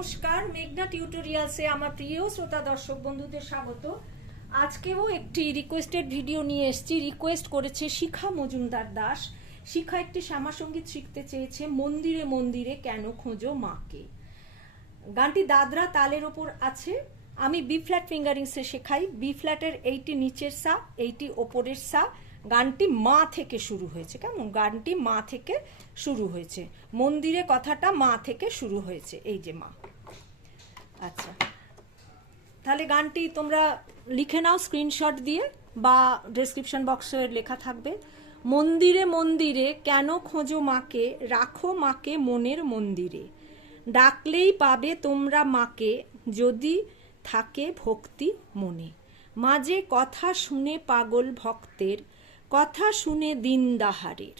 নমস্কার, মেঘনা টিউটোরিয়ালসে আমার প্রিয় শ্রোতা দর্শক বন্ধুদের স্বাগত। আজকেও একটি রিকোয়েস্টেড ভিডিও নিয়ে এসেছি। রিকোয়েস্ট করেছে শিখা মজুমদার দাস। শিখা একটি শ্যামাসঙ্গীত শিখতে চেয়েছে, মন্দিরে মন্দিরে কেন খোঁজো মাকে। গানটি দাদরা তালের ওপর আছে। আমি বি ফ্ল্যাট ফিঙ্গারিংসে শেখাই। বি ফ্ল্যাটের এইটি নিচের সা, এইটি ওপরের সা। গানটি মা থেকে শুরু হয়েছে। কেমন? গানটি মা থেকে শুরু হয়েছে। মন্দিরে কথাটা মা থেকে শুরু হয়েছে। এই যে মা। আচ্ছা, তাহলে গানটি তোমরা লিখে নাও স্ক্রিনশট দিয়ে, বা ডেসক্রিপশন বক্সে লেখা থাকবে। মন্দিরে মন্দিরে কেন খোঁজো মাকে, রাখো মাকে মনের মন্দিরে। ডাকলেই পাবে তোমরা মাকে, যদি থাকে ভক্তি মনে। মাঝে কথা শুনে পাগল ভক্তের, কথা শুনে দিন দাহারের।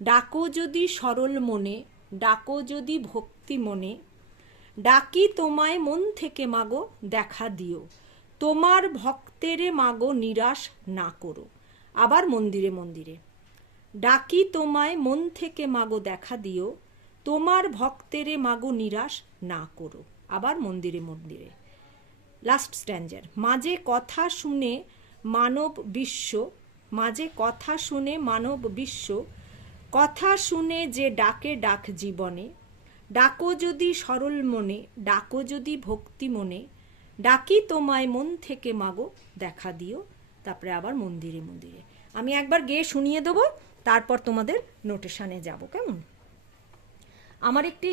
ডাকো যদি সরল মনে, ডাকো যদি ভক্তি মনে। ডাকি তোমায় মন থেকে মাগো, দেখা দিও। তোমার ভক্তেরে মাগো নিরাশ না করো। আবার মন্দিরে মন্দিরে। ডাকি তোমায় মন থেকে মাগো, দেখা দিও। তোমার ভক্তেরে মাগো নিরাশ না করো। আবার মন্দিরে মন্দিরে। লাস্ট স্ট্যাঞ্জার। মাঝে কথা শুনে মানব বিশ্ব, মাঝে কথা শুনে মানব বিশ্ব। কথা শুনে যে ডাকে ডাক জীবনে। ডাকো যদি সরল মনে, ডাকো যদি ভক্তি মনে। ডাকি তোমায় মন থেকে মাগো, দেখা দিও। তারপরে আবার মন্দিরে মন্দিরে। আমি একবার গেয়ে শুনিয়ে দেবো, তারপর তোমাদের নোটেশনে যাব। কেমন? আমার একটি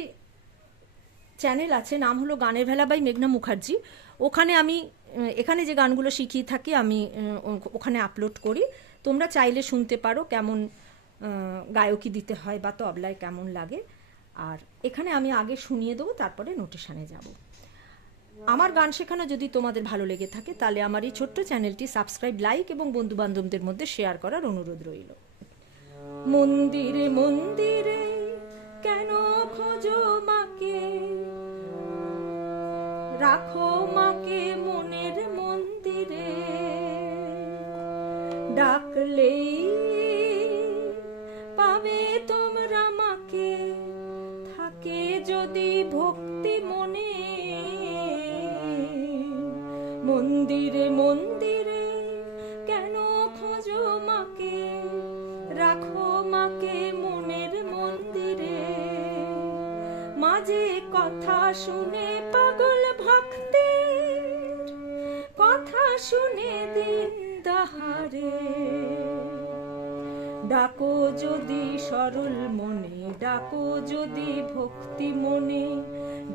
চ্যানেল আছে, নাম হলো গানের ভেলা বাই মেঘনা মুখার্জি। ওখানে আমি এখানে যে গানগুলো শিখিয়ে থাকি আমি ওখানে আপলোড করি। তোমরা চাইলে শুনতে পারো কেমন গায়কি দিতে হয় বা তবলায় কেমন লাগে। আর এখানে আমি আগে শুনিয়ে দেবো, তারপরে নোটেশনে যাব। আমার গান শেখানো যদি তোমাদের ভালো লেগে থাকে, তাহলে আমার এই ছোট্ট চ্যানেলটি সাবস্ক্রাইব, লাইক এবং বন্ধু বান্ধবদের মধ্যে শেয়ার করার অনুরোধ রইল। মন্দিরে মন্দিরে কেন খোঁজো মাকে, রাখো মাকে মনের মন্দিরে। ডাকলেই পাবে তোমরা মাকে, থাকে যদি ভক্তি মনে। মন্দিরে মন্দিরে কেন খোঁজো মাকে, রাখো মাকে মনের মন্দিরে। মাঝে কথা শুনে পাগল ভক্তের, কথা শুনে দিন দাহারে। ডাকো যদি সরল মনে, ডাকো যদি ভক্তি মনে।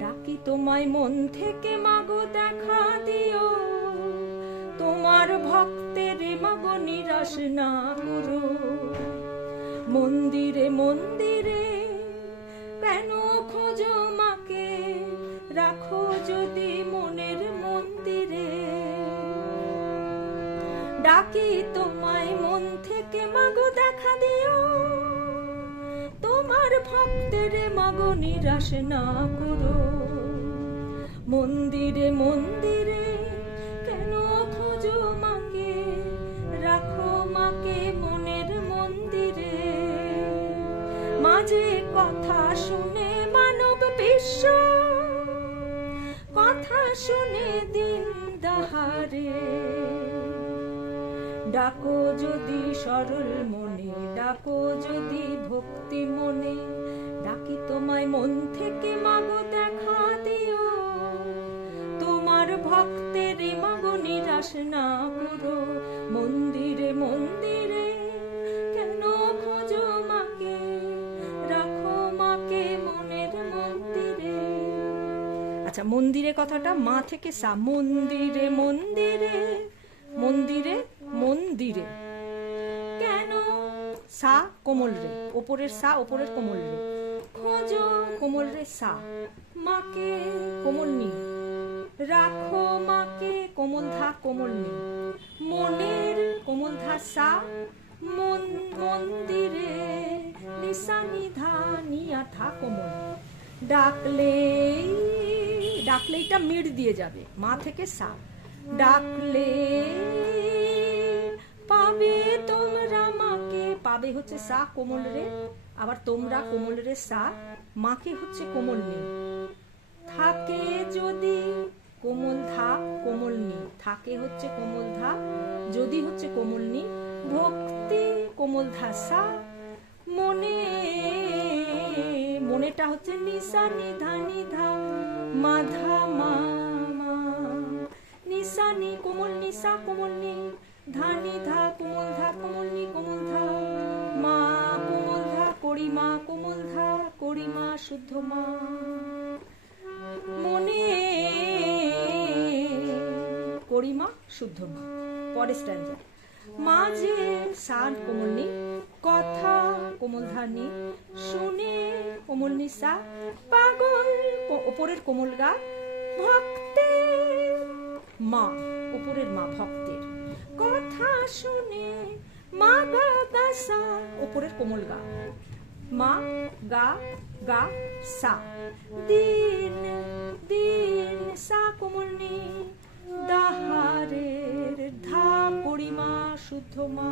ডাকি তোমায় মন থেকে মাগো, দেখা দিও। তোমার ভক্তের মাগো নিরাশ না করো। মন্দিরে মন্দিরে কেন খোঁজো মাকে, রাখো যদি মনের মন্দিরে। ডাকি তোমায় মন থেকে মাগো, দেখা দিও। তোমার ভক্তের মাগো নিরাশ না করো। মন্দিরে মন্দিরে কেন খোঁজো মাকে, রাখো মাকে মনের মন্দিরে। মাঝে কথা শুনে মানব বিশ্ব, কথা শুনে দিন দাহারে। ডাকো যদি সরল মনে, ডাকো যদি ভক্তি মনে। ডাকি তোমায় মন থেকে মাগো, দেখা দিও। তোমার ভক্তের মাগো নিরাশ না করো। মন্দিরে মন্দিরে কেন খোঁজো মাকে, রাখো মাকে মনের মন্দিরে। আচ্ছা, মন্দিরে কথাটা মা থেকে সা। মন্দিরে মন্দিরে, মন্দিরে মন্দিরে কেন, সা কোমল রে, ওপরের সা, ওপরের কোমল রে। খোঁজো কোমল রে সা, মাকে কোমল নি। রাখো মাকে কোমল ধা, কোমল নি। মনের কোমল ধা সা, মন মন্দিরে। নিশানি ধা নিয়া থা কোমল। ডাকলেই, ডাকলেইটা মিড় দিয়ে যাবে, মা থেকে সা। ডাকলে পাবে তোমরা মাকে, পাবে হচ্ছে সা কোমল রে, আবার তোমরা কোমল রে সা। মাকে হচ্ছে কোমল নে, থাকে যদি কোমল ধা কোমল নি, থাকে হচ্ছে কোমল ধা, যদি হচ্ছে কোমল নি, ভক্তি কোমল ধা সা, মনে মনেটা হচ্ছে নিসা নিধা নিধা মাধা মা মা, নিসা নি কোমল নিসা কোমল নি, ধা নিধা কোমল ধা কোমল নি কোমল ধা, মা কোমল ধা করিমা কোমল ধা করিমা শুদ্ধ মা, মনে করিমা শুদ্ধ মা। পরের স্ট্যান্জা, মাঝে সান কোমল নি, কথা কোমল ধা নি, শুনে কোমল নি সা, পাগল ওপরের কোমল গা, ভক্তের মা ওপরের মা ভক্তের, কথা শুনে মা গা গা সা ওপরের কোমল গা, মা গা গা সা, দিন দিন সা কোমল নি, দাহারের ধা করিমা শুদ্ধ মা,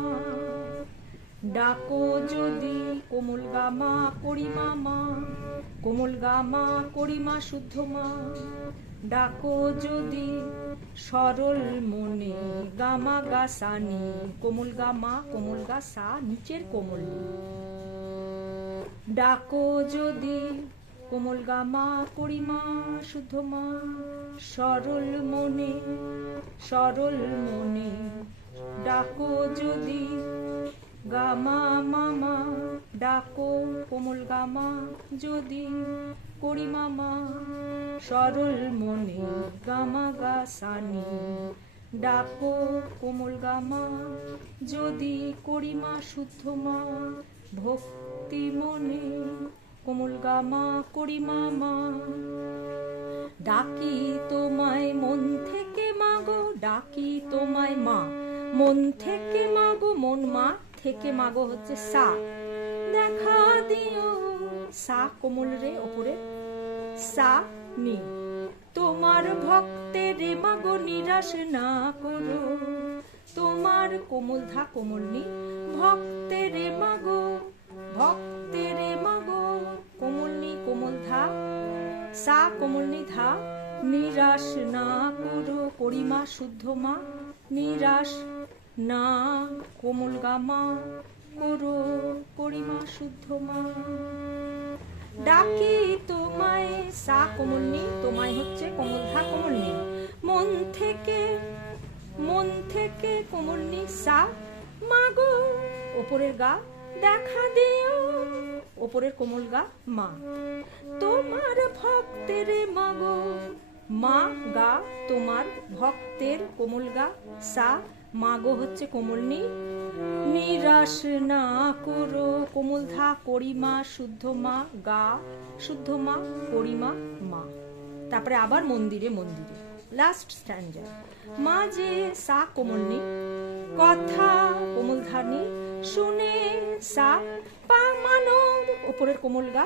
ডাকো যদি কোমল গা মা করিমা মা, কোমল গা মা করিমা শুদ্ধ মা, ডাকো যদি সরল মনে গামা গা সা নি, কোমল গা মা কোমল গা সা নিচের কোমল নি, ডাকো যদি কোমল গা মা করিমা শুদ্ধ মা, সরল মনে ডাকো যদি গামা মামা, ডাকো কোমল গামা যদি করিমা মা, সরল মনে গামা গা সানি, ডাকো কোমল গামা যদি করিমা শুদ্ধ মা, ভক্তি মনে কোমল গামা করিমা মা, ডাকি তোমায় মন থেকে মাগো, ডাকি তোমায় মা মন থেকে মাগো, মন মা থেকে মাগো হচ্ছে সা, দেখা দিও সা কোমল রে ওপরে সা নি, তোমার ভক্তের মাগো নিরাশ না করো, তোমার কোমল ধা কোমল নি, ভক্তের মাগো কোমল নি কোমল ধা সা কোমল নি ধা, নিরাশ না করো করিমা শুদ্ধ মা, নিরাশ না কোমল গামা করো করিমা শুদ্ধ মা, ডাকি তোমায় সা কোমল নি, তোমায় হচ্ছে কোমল ধা কোমল নি, মন থেকে কোমল নি সা, মাগো ওপরের গা দেখা দিও ওপরের কোমল গা মা, তোমার ভক্তের মাগো, মা গা তোমার ভক্তের কোমল গা সা, মাগো হচ্ছে কোমল নি, নিরাশ না করো কোমল ধা করিমা শুদ্ধ মা, গা শুদ্ধ মা করিমা মা। তারপরে আবার মন্দিরে লাস্ট স্ট্যান্জা, মাঝে সা কোমল নি, কথা কোমল ধা নি, শুনে সা, পা মানব ওপরের কোমল গা,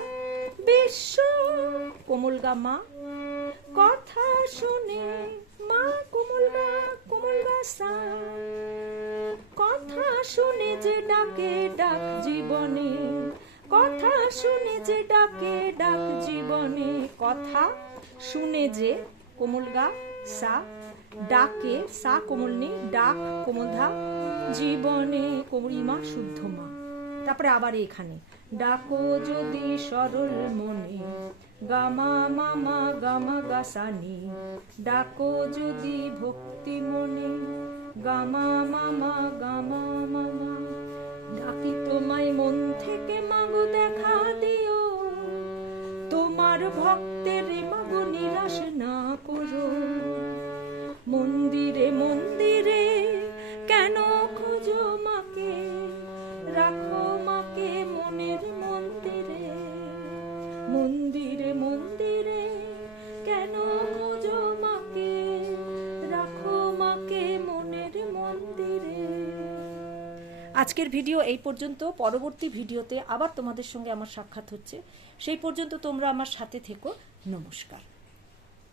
বিশ্ব কোমল গা মা, কথা শুনে মা কোমল গা সা, কথা শুনে যে ডাকে ডাক জীবনে, কথা শুনে যে ডাকে ডাক জীবনে, কথা শুনে যে কোমল গা সা, ডাকে সা কোমল নি, ডাক কোমল ধা জীবনে করিমা শুদ্ধ মা। তারপরে আবার এখানে ডাকো যদি সরল মনে গামা মামা গামা গাসানি, ডাকো যদি ভক্তি মনে গামা মামা গামা মামা, ডাকি তোমায় মন থেকে মাগো দেখা দিও, তোমার ভক্তের মাগো নিরাশ না করো, মন্দিরে কেন খোঁজো মাকে, রাখো মাকে মনের মন্দিরে কেন খোঁজো মাকে, রাখো মাকে মনের মন্দিরে। আজকের ভিডিও এই পর্যন্ত, পরবর্তী ভিডিওতে আবার তোমাদের সঙ্গে আমার সাক্ষাৎ হচ্ছে, সেই পর্যন্ত তোমরা আমার সাথে থেকো। নমস্কার।